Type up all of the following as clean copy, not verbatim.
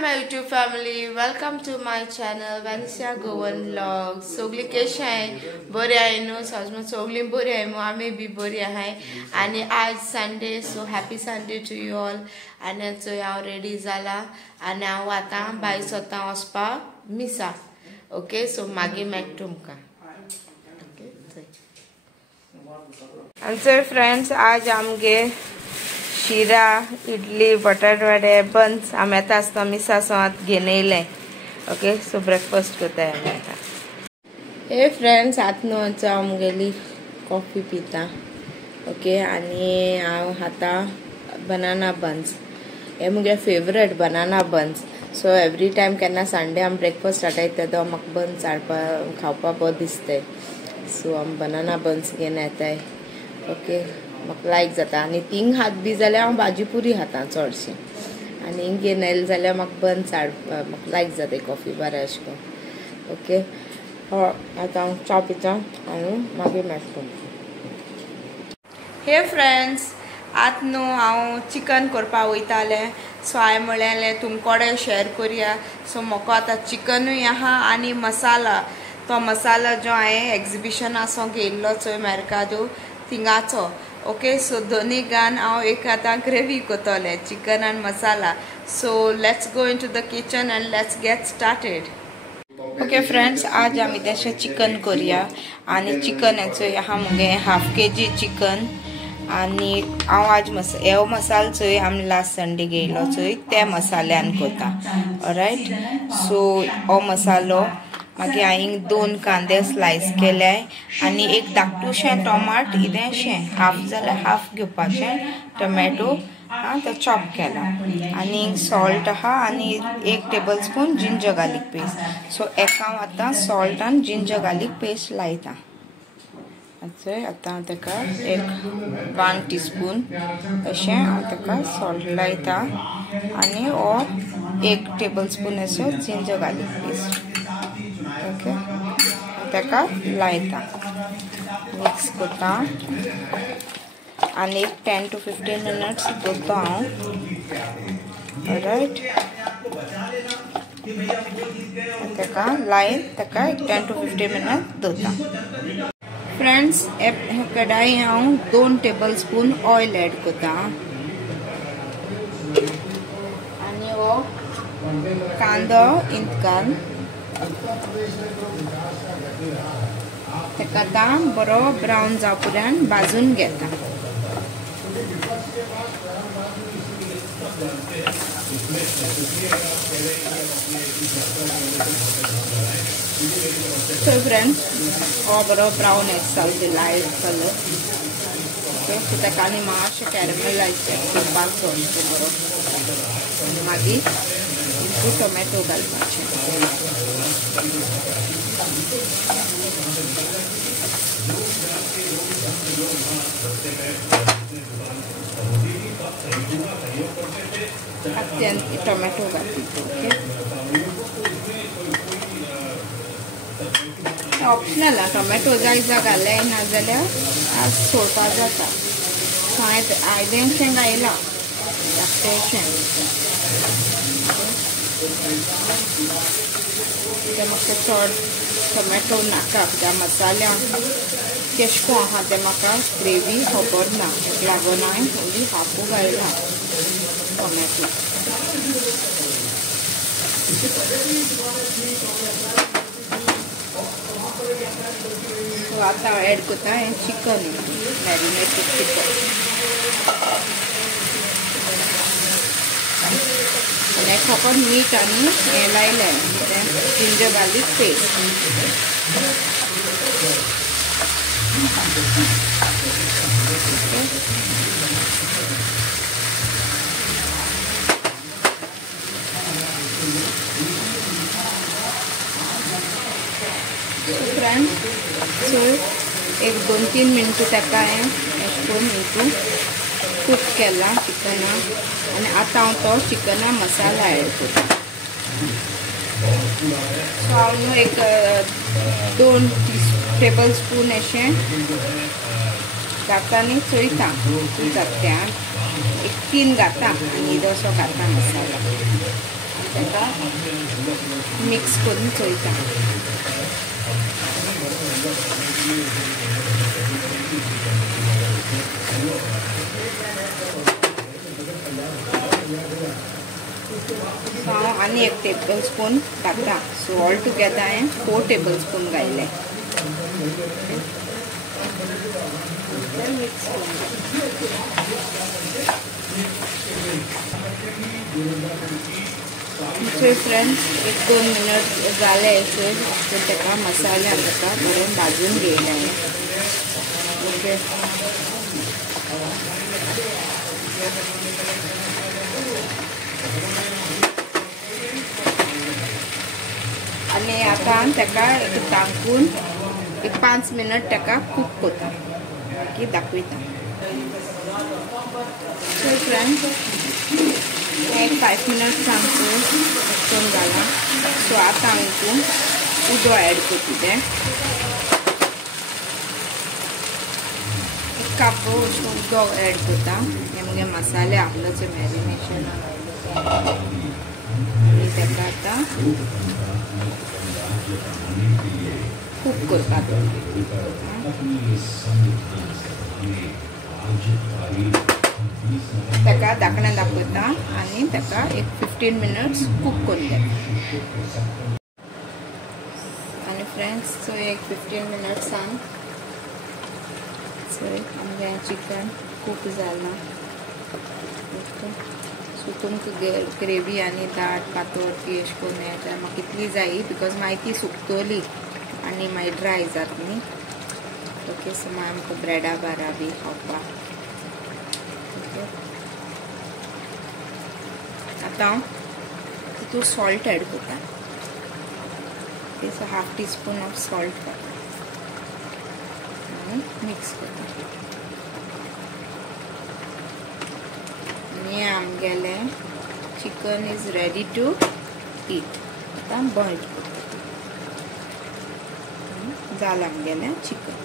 my YouTube family, welcome to my channel Vanessa Gowan Vlogs. सगळी कशी आहे? बरी आहे न्हू? सगळी बरी आहे मग आम्ही बी बरी आहे. आणि आज Sunday, so happy Sunday to you all. आणि चोय हांव रेडी जाला आणि हांव आतां भायर सोदता वचपा मिसा. ओके, सो मागीर मेळटा तुमकां. आणि चोय फ्रेंड्स, आज आमगे शिरा, इडली, बटाट वडे, बन्स आम्ही आता आसता मिसा सोबत घेवन येयले. ओके, सो ब्रेकफास्ट करताय आमी आतां. हे फ्रेंड्स, आतां न्हू हांव आमगेली कॉफी पिता. ओके, आनी हांव आतां बनाना बन्स, हे मुगे favourite banana buns. So every time केन्ना संडे आमी ब्रेकफास्ट हाडटाय तेदो म्हाका बन्स हाडपा खावपा बरें दिसताय. सो आमी बनाना बन्स घेवन येताय. ओके, म्हाका लायक जाता. आनी थिंग हात बी जाल्यार हांव भाजी पुरी खाता चडशी. आनी हिंग घेवन येयलें जाल्यार म्हाका बन्स म्हाका लायक जाता कॉफी बरें अशें करून. ओके, आतां हांव च्या पिता आनी मागीर मेळटा. हे फ्रेंड्स, आतां न्हू हांव चिकन करपाक वयतालें. सो हांवें म्हळेलें तुमकोडे शेअर करुया. सो म्हाका आतां चिकनूय आहा आनी मसाला, तो मसाला जो हांवें एक्झिबिशनाचो घेयल्लो चोय मेरकादो थिंगाचो. ओके, सो दोनी घान हांव एक आतां ग्रेवी करतलें, चिकन आनी masala. So let's go into the kitchen and let's get started. Okay friends, आज आमी तशें चिकन करुया. आनी चिकन हेचो आहा मुगे हाफ kg चिकन. आनी हांव आज हो मसालो चोय आमी लास्ट संडे घेयलो चोय त्या मसाल्यान करता. ऑलरायट, सो हो मसालो मागीर हांवें 2 कांदे स्लायस केल्याय आनी एक धाकटुशें टोमाट इल्लेशें हाफ जाल्यार हाफ घेवपाचें. टोमॅटो तो चॉप केला आनी सॉल्ट आहा आनी 1 table spoon ginger garlic paste. So एका हांव आतां सॉल्ट आनी जिंजर गार्लीक पेस्ट लायता. आतां ताका 1 टीस्पून अशें हांव ताका सॉल्ट लायता आनी हो 1 टेबल स्पून असो जिंजर गार्लीक पेस्ट. ओके, ताका लायता, मिक्स करता आनी 10 to 15 मिनट्स दवरता हांव. रायट, ताका लायन ताका 10 to 15 मिनट दवरता. फ्रेंड्स, हे कढाई हांव 2 टेबल स्पून ऑयल एड करता आनी हो कांदो इंतकान ताका आतां बरो ब्रावन जावं पर्यंत भाजून घेता. So friends, हो बरो ब्रावन जाता लायट कलर. ओके, सो ताका आनी मातशें कॅरमलायज करपाचो बरो. मागीर टोमॅटो घालपाचें. टोमॅटो घालता. ओके, ऑप्शनल आहे, टोमॅटो जाय जा घालय ना जाल्यार आज सोडपा जाता. सो हांवें घायला धाकटेशें. म्हाका चड टोमॅटो नाका कित्याक मसाल्याक केशको आहा ते म्हाका ग्रेवी खबर ना, लागून हांवें ओन्ली हाफू घायला टोमॅटो. सो आतां हांव एड करता हें चिकन, मॅरिनेटेड चिकन. आनी फकत मीठ आनी हें लायलें ginger garlic paste. Friends, so 1-2-3 मिनटां ताका हांवें अशें करून हितून कूक केला चिकना. आनी आतां हांव तो चिकना मसाला एड करता. सो हांव न्हू एक 2 टेबल स्पून अशें घालता आनी चोयता जात्यान. 1 3 घालता आनी इल्लोसो घालता मसाला. ताका मिक्स करून चोयता. सो हांव आनी 1 टेबल स्पून घालता. सो ऑल टुगेदर हांवें 4 टेबल स्पून घातले. मिक्स करून फ्रेंड्स 1-2 मिनट जाले. सो ताका मसाल्यान ताका बरें भाजून घेयलें. ओके. आनी आतां ताका धांपून 5 मिनट ताका कूक करता. ओके दाखयता. सो फ्रेंड्स 5 मिनट्स आमकां करून घाला. सो आतां हांव हितून उदक ॲड करता. 1 कप उदक ॲड करता. हे मगे मसाले आपलोच मॅरिनेशन आनी ताका आतां कूक करता. ताका धाकणें दाखयता आनी ताका 15 मिनट्स कूक करून घेता. आनी फ्रेंड्स सो 15 मिनट्सान सो आमगे चिकन कूक जाला. सो तुमकां ग्रेवी आनी दाट पातळ ती अशें करून येता. म्हाका इतली जायी बिकॉज मागीर ती सुकतली आनी मागीर ड्राय जातली. ओके. सो मागीर आमकां ब्रेडा बारा बी खावपाक. आतां तितून सॉल्ट ॲड करता. सो 1/2 टीस्पून ऑफ सॉल्ट घालता आनी मिक्स करता. आनी आमगेले chicken is ready to eat. आतां बॉयल करता. जालां आमगेलें चिकन.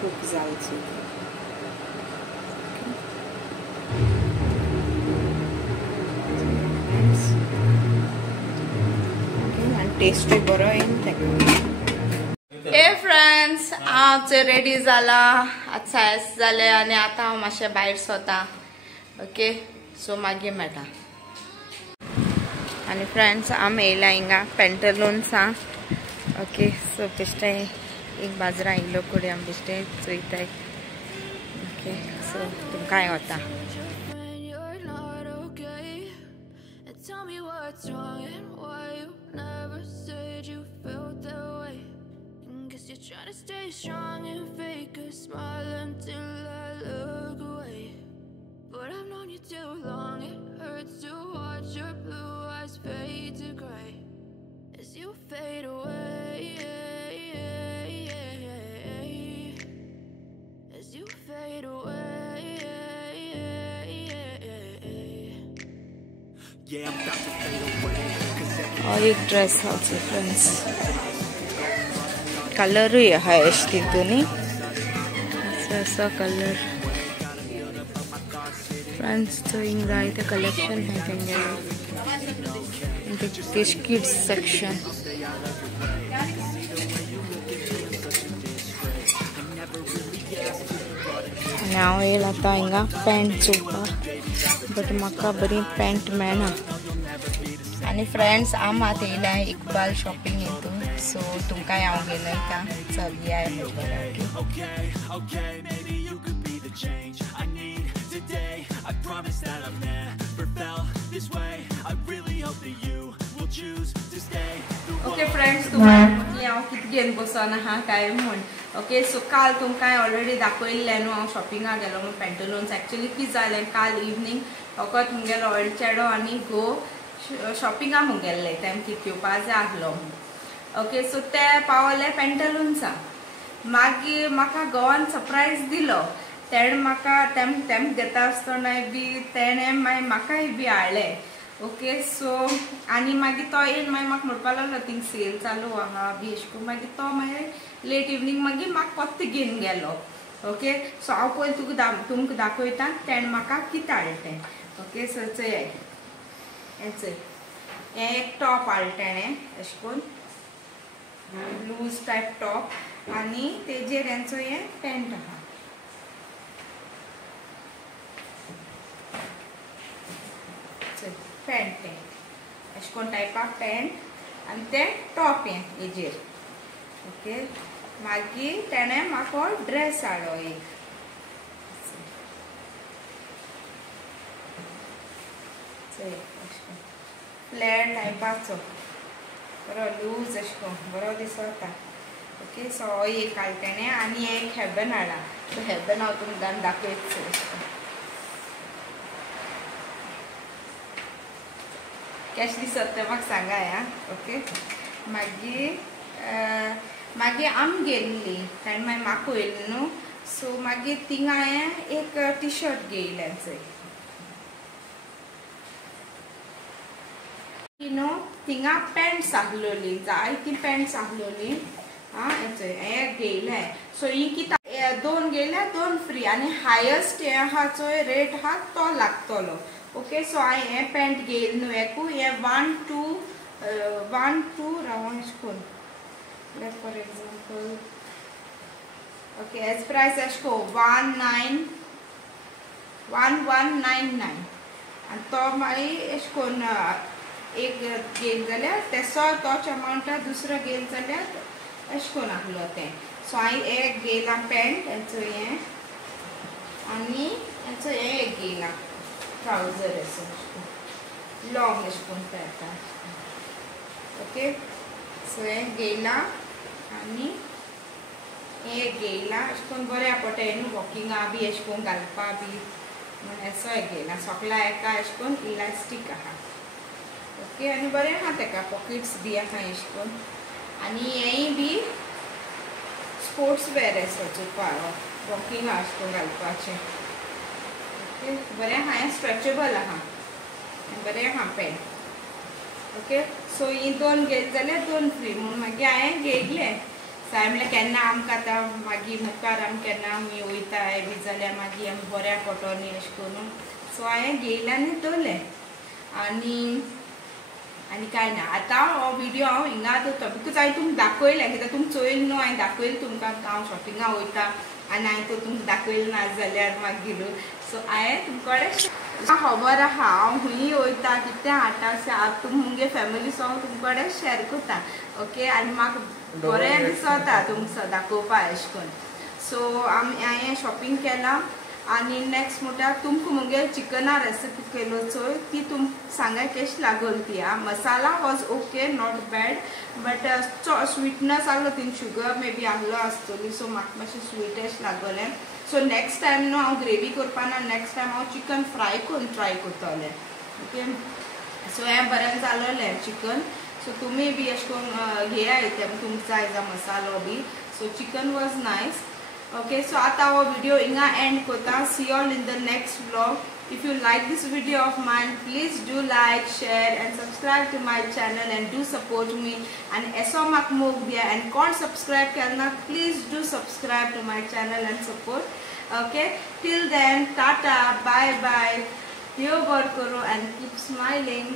कूक जावचो. आनी टेस्टूय बरो येयन ताका. हे फ्रेंड्स हांव रेडी जाला. आतां सायस जालें आनी आतां हांव मातशें भायर सरता. ओके. सो मागीर मेळटा. आनी फ्रेंड्स आमी येयला हिंगा पेंटलून्सा. ओके. सो बेश्टें एक बाजरां येयलो कडेन आमी बेश्टें चोयताय. ओके. सो तुमकां वता. और एक ड्रेस also friends. कलर ही है तितूनी. असा कलर फ्रेंड्स. तो हिंगा इथे कलेक्शन है तेंगे किड्स सेक्शन. हांव येयला आतां हिंगा पॅन्ट चोवपाक. बट म्हाका बरी पॅन्ट मेळना. आनी फ्रेंड्स हांव आतां येयला इकबाल शॉपिंग हितून. सो तुमकांय हांव घेवन वयता. चल या ओके फ्रेंड्स. तुमकां हांव कितें घेवन बसून आहा काय म्हूण. ओके. सो काल तुमकां ऑलरेडी दाखयल्लें न्हू हांव शॉपिंगाक गेलो म्हूण पेंटलून्स. एक्चुअली कितें जालें काल इवनिंग फकत मुगेलो ऑयल चेडो आनी घो शॉपिंगाक म्हूण गेल्ले. तेम कितें घेवपाक जाय आसलो. ओके. सो ते पावले पेंटलून्सा. मागीर म्हाका घोवान सरप्रायज दिलो. तेणें म्हाका तेम घेता आसतना बी तेणें मागीर म्हाकाय बी हाडलें. ओके सो आनी मागीर तो येवन मागीर म्हाका म्हणपा लागलो थिंग सेल चालू आहा बी अशें करून मागीर तो मागीर लेट इवनिंग मागीर म्हाका परत घेवन गेलो. ओके सो हांव पयलीं तुमकां दाखयता तेणें म्हाका कितें हाडलें तें. ओके सो चोय हें एक टॉप हाडलें तेणें अशें करून लूज टायप टॉप आनी तेजेर हेंचो हें पॅन्ट आहा. पॅन्ट तें अशें करून टायपा पॅन्ट आनी तें टॉप हेजेर. ओके मागीर तेणें म्हाका ड्रेस हाडलो एक फ्लॅट टायपाचो बरो लूज अशें करून बरो दिसता. ओके सो हो एक हाडला तेणें आनी एक हेबन हाडला. सो हेबन हांव तुमकां दाखयत अशें करून कशें दिसता तें म्हाका सांगा या. ओके मागीर आमी गेल्ली ताणें मागीर म्हाका पळयलें न्हू सो मागीर थिंगा हांवें एक टी शर्ट घेयलें चोय न्हू थिंगा पॅन्ट्स आहलोली जायती पॅन्ट्स आहलोली. हें घेयलें सो ही कितें 2 घेयल्या 2 फ्री आनी हायस्ट हें आहा चोय रेट आहा तो लागतलो. ओके सो हांवें हें पॅन्ट घेयलें न्हू एकू हें 1 2 रावन अशें करून फॉर एग्जाम्पल ओके हेच प्रायस अशें करून 1199 आनी तो मागीर अशें करून एक घेयन जाल्यार तेसो तोच अमावंटा दुसरो घेयन जाल्यार अशें करून आहलो तें. सो हांवें एक घेयलां पॅन्ट हेचो हें आनी हेचो हें एक घेयलां ट्राउजर असो लॉंग अशें करून पेता. ओके सो हें घेयलां आनी हें घेयलां अशें करून बऱ्या पडटा न्हू वॉकिंगा बी अशें करून घालपा बी म्हण असो एक घेयलां. सोकला एका अशें करून इलास्टीक आहा. ओके आनी बरें आहा तेका पॉकेट्स बी आहा अशें करून आनी हेंय बी स्पोर्ट्स वेअर असो चुपारो वॉकिंगा अशें करून घालपाचें. ओके बरें आहा हें स्ट्रेचेबल आहा बरें आहा पॅन्ट. ओके सो ही 2 घेतली जाल्यार 2 फ्री म्हणून मागीर हांवें घेयलें. सो हांवें म्हणलें केन्ना आमकां आतां मागीर मुखार आमी केन्ना आमी वयताय बी जाल्यार मागीर आमी बऱ्या पडटो न्ही अशें करून सो हांवें घेयलें आनी दवरलें. आनी कांय ना आतां हो व्हिडियो हांव हिंगा दवरता बिकॉज हांवें तुमकां दाखयलें कित्याक तुमकां चोयलें न्हू हांवें दाखयलें तुमकां हांव शॉपिंगा वयता आनी हांवें तो तुमकां दाखयलें ना जाल्यार मागीर सो हांवें तुमचे खबर आहा हांव खूंय वयता कितें हाडटा अशें हांव मुगे फॅमिली सॉंग तुमचे कडेन शेअर करता. ओके आनी म्हाका बरें दिसता तुमकां दाखोवपा अशें करून. सो हांवें शॉपिंग केलां आनी नेक्स्ट म्हणल्यार तुमकां मुगे चिकना रेसिपी केलो चोय ती तुमकां सांगा कशी लागोल ती masala was okay not bad but sweetness आहलो थिंग शुगर मे बी आहलो आसतली सो म्हाका मातशें स्वीटश लागोलें. सो नेक्स्ट टायम न्हू हांव ग्रेवी करपाना नेक्स्ट टायम हांव चिकन फ्राय करून ट्राय करतलें. ओके सो हें बरें जालोलें चिकन. सो तुमी बी अशें करून घेया तें तुमकां जाय जा मसालो बी. So chicken was nice. Okay so आतां हो व्हिडियो हिंगा एंड करता. See all in the next vlog. If you like this video of mine, please do like, share and subscribe to my channel and do support me. And ऐसा मत मोग दिया and Kaun subscribe करना please do subscribe to my channel and support. Okay, till then, tata, bye bye. Yo work karo and keep smiling.